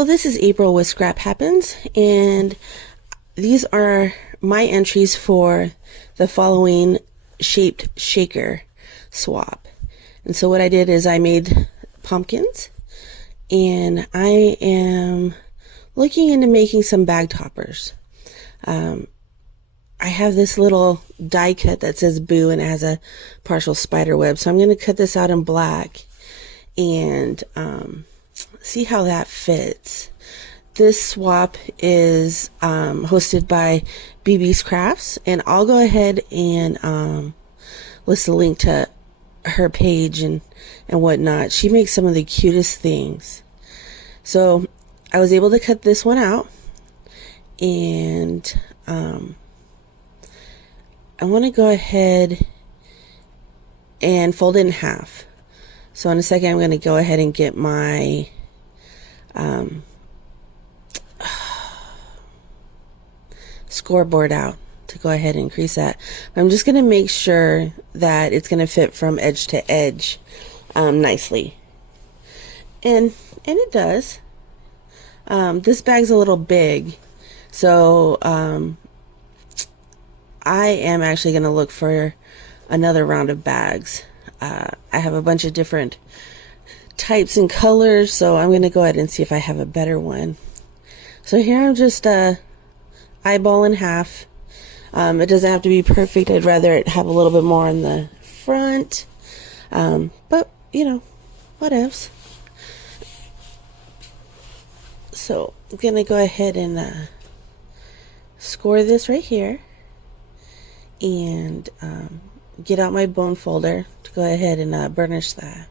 Hello, this is April with Scrap Happens, and these are my entries for the Falloween Shaped Shaker Swap. And so what I did is I made pumpkins, and I am looking into making some bag toppers. I have this little die cut that says Boo, and it has a partial spider web, so I'm going to cut this out in black and see how that fits. This swap is hosted by BB's Crafts, and I'll go ahead and list a link to her page and whatnot. She makes some of the cutest things. So I was able to cut this one out, and I want to go ahead and fold it in half. So in a second, I'm going to go ahead and get my scoreboard out to go ahead and crease that. I'm just going to make sure that it's going to fit from edge to edge nicely. And it does. This bag's a little big, so I am actually going to look for another round of bags. I have a bunch of different types and colors, so I'm going to go ahead and see if I have a better one. So here I'm just eyeballing half. It doesn't have to be perfect. I'd rather it have a little bit more on the front, but you know, whatevs. So I'm going to go ahead and score this right here, and get out my bone folder to go ahead and burnish that.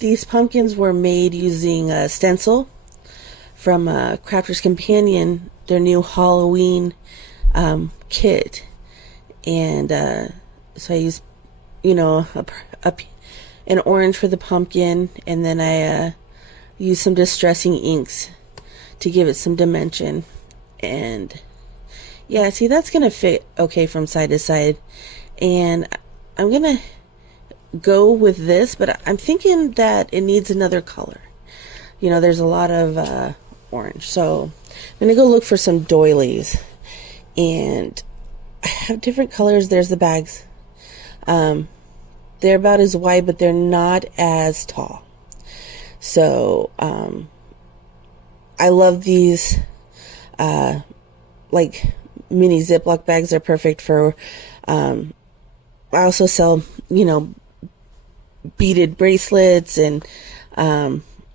These pumpkins were made using a stencil from Crafter's Companion, their new Halloween kit. And so I used, you know, an orange for the pumpkin, and then I used some distressing inks to give it some dimension. And yeah, see, that's gonna fit okay from side to side, and I'm gonna go with this, but I'm thinking that it needs another color. You know, there's a lot of orange, so I'm gonna go look for some doilies, and I have different colors. There's the bags. They're about as wide, but they're not as tall. So I love these like mini Ziploc bags. Are perfect for I also sell, you know, beaded bracelets and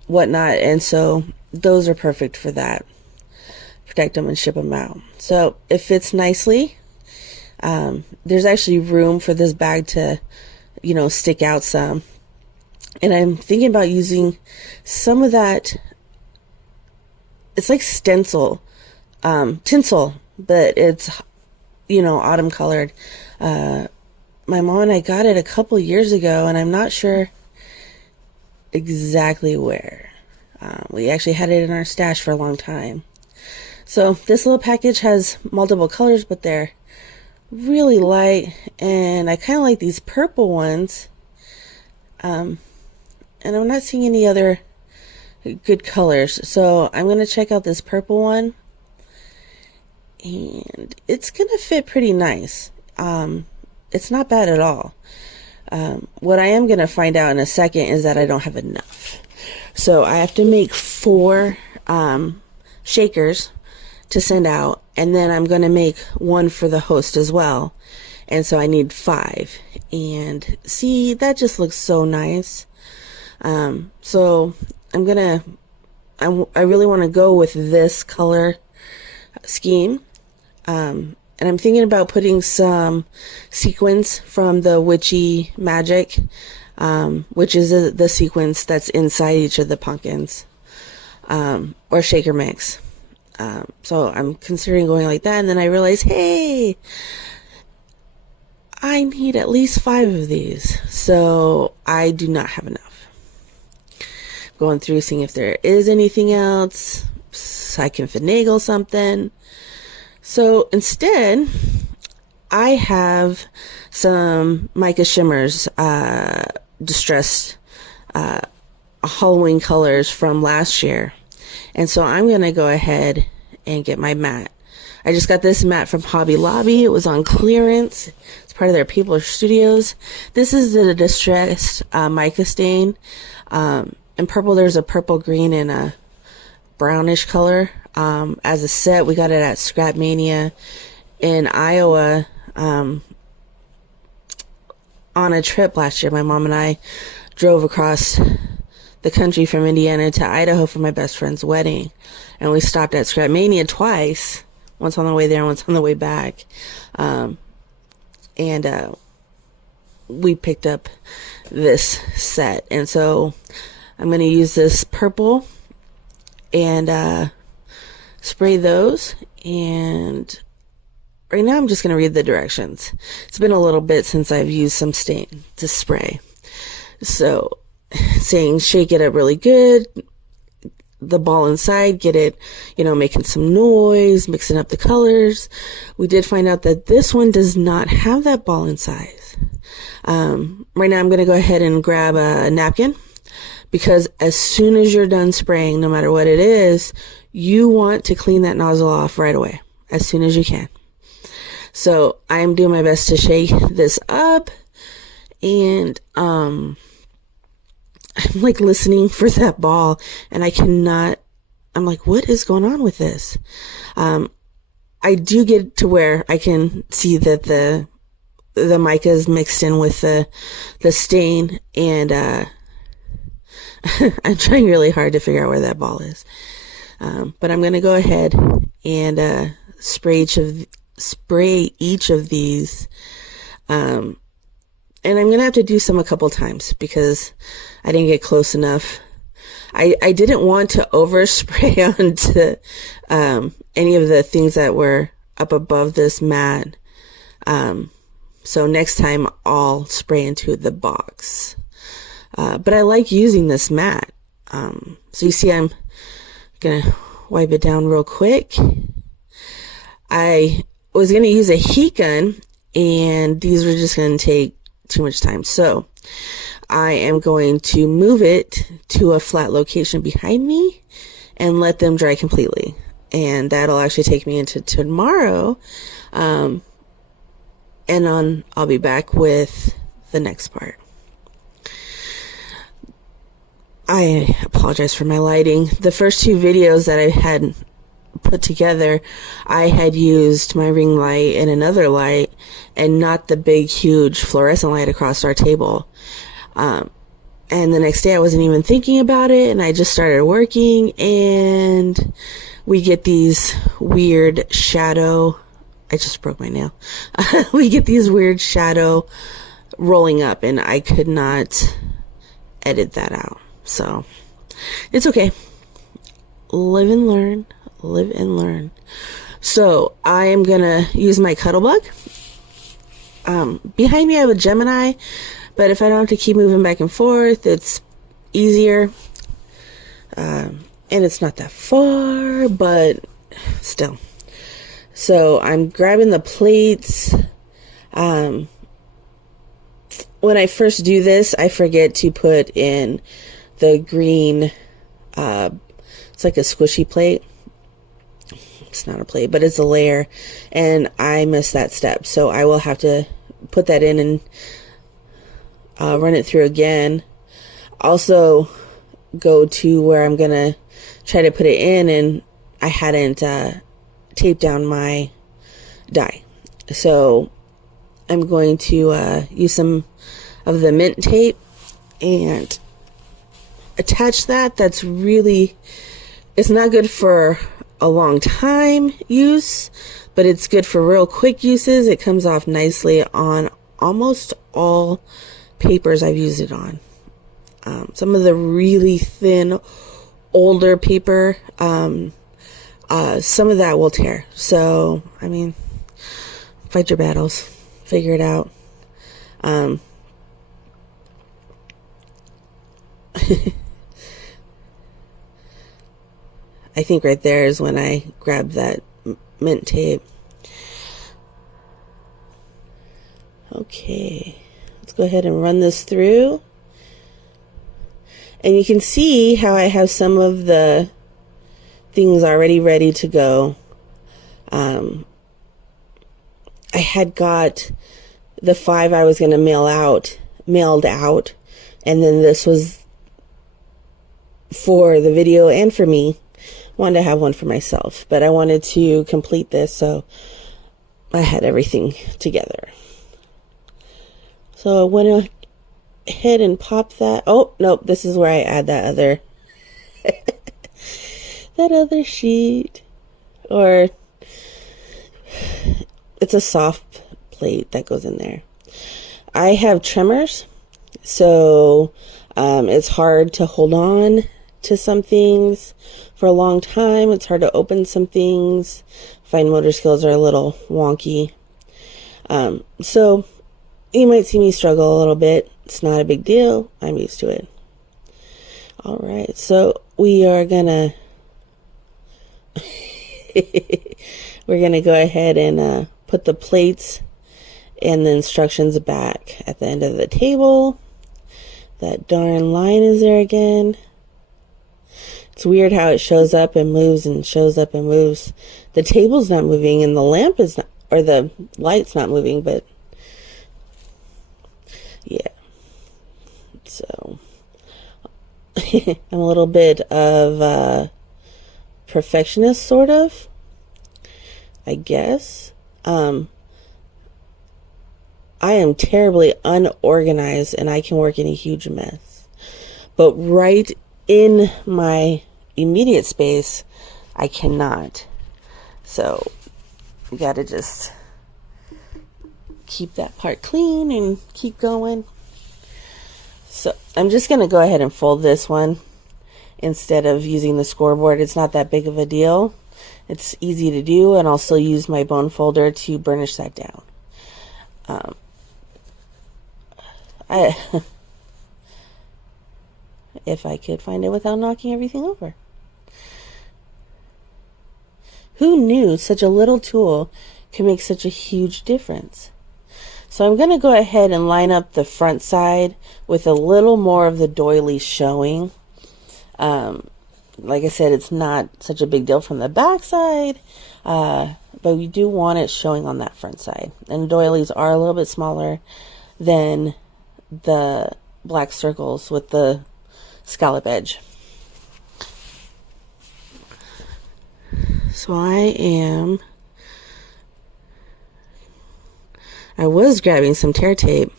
whatnot, and so those are perfect for that. Protect them and ship them out. So it fits nicely. There's actually room for this bag to, you know, stick out some, and I'm thinking about using some of that. It's like stencil, tinsel, but it's, you know, autumn colored. My mom and I got it a couple years ago, and I'm not sure exactly where. We actually had it in our stash for a long time. So this little package has multiple colors, but they're really light, and I kind of like these purple ones. And I'm not seeing any other good colors, so I'm going to check out this purple one, and it's going to fit pretty nice. It's not bad at all. What I am going to find out in a second is that I don't have enough. So I have to make 4 shakers to send out, and then I'm going to make one for the host as well. And so I need 5. And see, that just looks so nice. So I'm going to, I really want to go with this color scheme. And I'm thinking about putting some sequins from the Witchy Magic, which is the sequence that's inside each of the pumpkins, or shaker mix. So I'm considering going like that, and then I realized, hey, I need at least 5 of these, so I do not have enough. Going through, seeing if there is anything else, so I can finagle something. So instead, I have some mica shimmers, distressed Halloween colors from last year. And so I'm going to go ahead and get my mat. I just got this mat from Hobby Lobby. It was on clearance. It's part of their People Studios. This is the distressed mica stain. In purple, there's a purple, green, and a brownish color. As a set, we got it at Scrap Mania in Iowa. On a trip last year, my mom and I drove across the country from Indiana to Idaho for my best friend's wedding. And we stopped at Scrap Mania twice. Once on the way there, once on the way back. We picked up this set. And so I'm going to use this purple and spray those. And right now I'm just going to read the directions. It's been a little bit since I've used some stain to spray. So saying shake it up really good. The ball inside, get it, making some noise, mixing up the colors. We did find out that this one does not have that ball inside. Right now I'm going to go ahead and grab a napkin, because as soon as you're done spraying, no matter what it is, you want to clean that nozzle off right away, as soon as you can. So I'm doing my best to shake this up, and I'm like listening for that ball, and I'm like, what is going on with this? I do get to where I can see that the mica is mixed in with the stain, and I'm trying really hard to figure out where that ball is. But I'm going to go ahead and spray each of these. And I'm going to have to do some a couple times because I didn't get close enough. I didn't want to overspray onto any of the things that were up above this mat. So next time I'll spray into the box. But I like using this mat. So you see I'm going to wipe it down real quick. I was going to use a heat gun, and these were just going to take too much time. So I am going to move it to a flat location behind me and let them dry completely. And that'll actually take me into tomorrow. And I'll be back with the next part. I apologize for my lighting. The first two videos that I had put together, I had used my ring light and another light, and not the big huge fluorescent light across our table. And the next day I wasn't even thinking about it, and I just started working, and we get these weird shadow, I just broke my nail. We get these weird shadow rolling up, and I could not edit that out. So it's okay. Live and learn. Live and learn. So I am gonna use my Cuttlebug. Behind me I have a Gemini, but if I don't have to keep moving back and forth, it's easier. And it's not that far, but still. So I'm grabbing the plates. When I first do this, I forget to put in the green, it's like a squishy plate. It's not a plate, but it's a layer, and I missed that step. So I will have to put that in and run it through again. Also go to where I'm going to try to put it in, and I hadn't taped down my die. So I'm going to use some of the mint tape and attach that. That's really, it's not good for a long time use, but it's good for real quick uses. It comes off nicely on almost all papers I've used it on. Some of the really thin, older paper, some of that will tear. So, I mean, fight your battles, figure it out. I think right there is when I grabbed that mint tape. Okay, let's go ahead and run this through. And you can see how I have some of the things already ready to go. I had got the 5 I was going to mailed out, and then this was for the video and for me. Wanted to have one for myself, but I wanted to complete this, so I had everything together. So I went ahead and popped that. Oh, nope, this is where I add that other that other sheet, or it's a soft plate that goes in there. I have tremors, so it's hard to hold on to some things for a long time. It's hard to open some things. Fine motor skills are a little wonky. So you might see me struggle a little bit. It's not a big deal. I'm used to it. All right, so we are gonna we're gonna go ahead and put the plates and the instructions back at the end of the table. That darn line is there again. It's weird how it shows up and moves and shows up and moves. The table's not moving and the lamp is not, or the light's not moving, but yeah. So I'm a little bit of a perfectionist, sort of, I guess. I am terribly unorganized and I can work in a huge mess. But right in my immediate space, I cannot. So you gotta just keep that part clean and keep going. So I'm just gonna go ahead and fold this one instead of using the scoreboard. It's not that big of a deal. It's easy to do, and I'll still use my bone folder to burnish that down. If I could find it without knocking everything over. Who knew such a little tool could make such a huge difference? So I'm going to go ahead and line up the front side with a little more of the doily showing. Like I said, it's not such a big deal from the back side, but we do want it showing on that front side. And doilies are a little bit smaller than the black circles with the scallop edge. So I was grabbing some tear tape.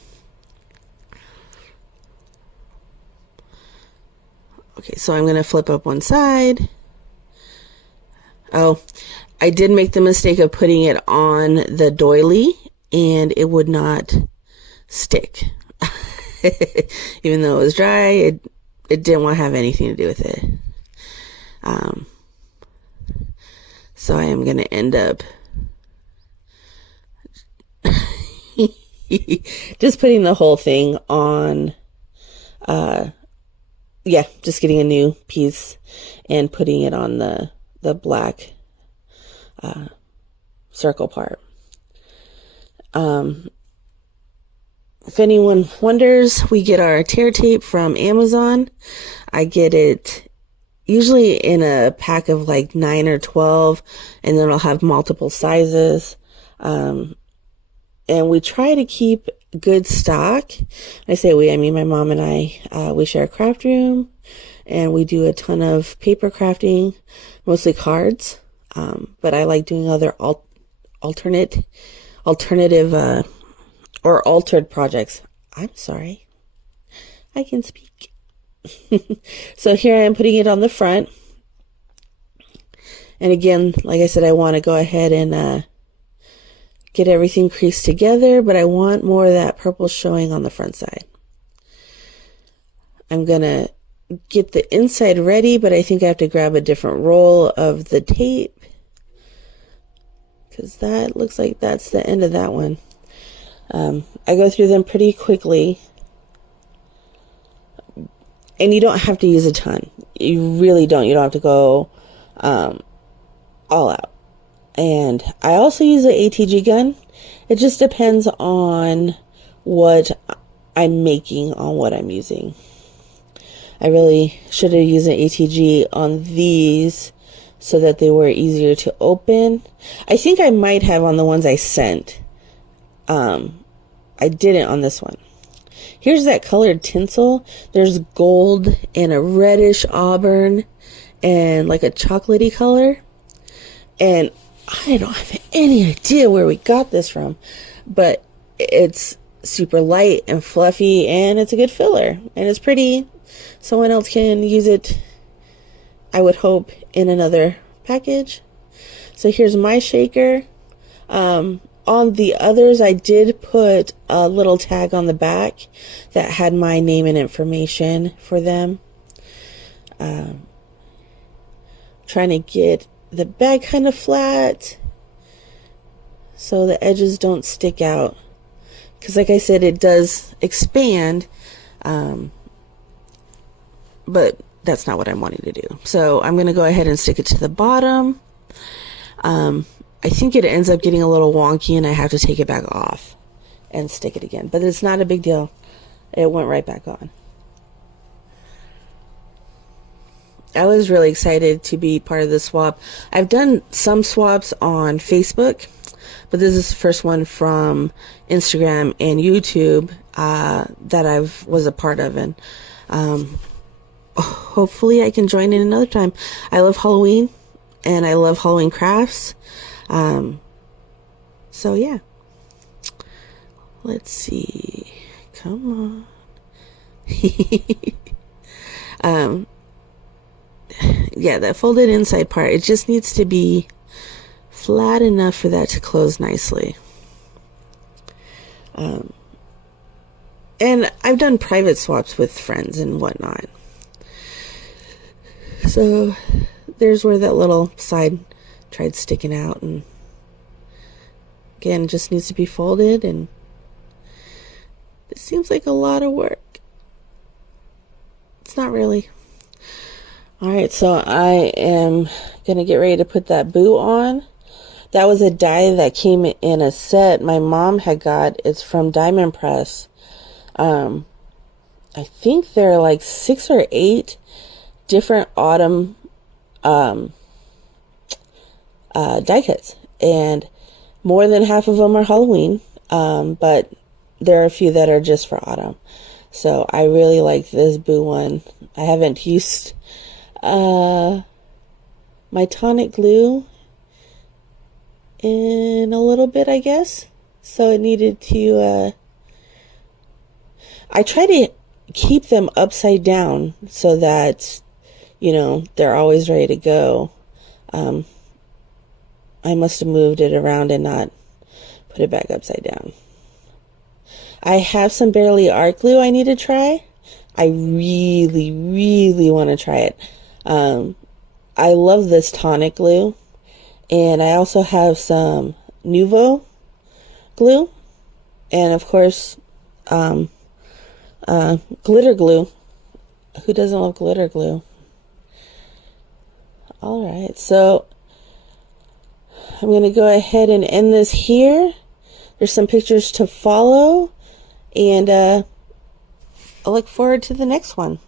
Okay, so I'm going to flip up one side. Oh, I did make the mistake of putting it on the doily and it would not stick. Even though it was dry, it didn't want to have anything to do with it. So I am going to end up just putting the whole thing on, just getting a new piece and putting it on the black circle part. If anyone wonders, we get our tear tape from Amazon. I get it usually in a pack of like 9 or 12, and then I'll have multiple sizes. And we try to keep good stock. I say we, I mean my mom and I, we share a craft room, and we do a ton of paper crafting, mostly cards. But I like doing other alternative or altered projects. I'm sorry. I can speak. So here I am putting it on the front. And again, like I said, I want to go ahead and get everything creased together, but I want more of that purple showing on the front side. I'm going to get the inside ready, but I think I have to grab a different roll of the tape, because that looks like that's the end of that one. I go through them pretty quickly, and you don't have to use a ton. You really don't. You don't have to go all out. And I also use an ATG gun. It just depends on what I'm making, on what I'm using. I really should have used an ATG on these so that they were easier to open. I think I might have on the ones I sent. I didn't on this one. Here's that colored tinsel. There's gold and a reddish auburn and like a chocolatey color. And I don't have any idea where we got this from, but it's super light and fluffy, and it's a good filler, and it's pretty. Someone else can use it, I would hope, in another package. So here's my shaker. On the others, I did put a little tag on the back that had my name and information for them. Trying to get the bag kind of flat so the edges don't stick out, because like I said, it does expand, but that's not what I'm wanting to do. So I'm going to go ahead and stick it to the bottom. I think it ends up getting a little wonky and I have to take it back off and stick it again, but it's not a big deal. It went right back on. I was really excited to be part of this swap. I've done some swaps on Facebook, but this is the first one from Instagram and YouTube that I was a part of, and hopefully I can join in another time. I love Halloween, and I love Halloween crafts. So yeah, let's see. Come on. Yeah, that folded inside part, it just needs to be flat enough for that to close nicely. And I've done private swaps with friends and whatnot. So there's where that little side tried sticking out, and again, it just needs to be folded, and it seems like a lot of work. It's not really. Alright, so I am going to get ready to put that boot on. That was a die that came in a set my mom had got. It's from Diamond Press. I think there are like 6 or 8 different autumn die cuts, and more than half of them are Halloween, but there are a few that are just for autumn. So I really like this boot one. I haven't used my tonic glue in a little bit, I guess, so it needed to I try to keep them upside down so that, you know, they're always ready to go. I must have moved it around and not put it back upside down. I have some Barely Art glue I need to try. I really, really want to try it. I love this tonic glue, and I also have some Nuvo glue, and of course glitter glue. Who doesn't love glitter glue? Alright, so I'm going to go ahead and end this here. There's some pictures to follow, and I look forward to the next one.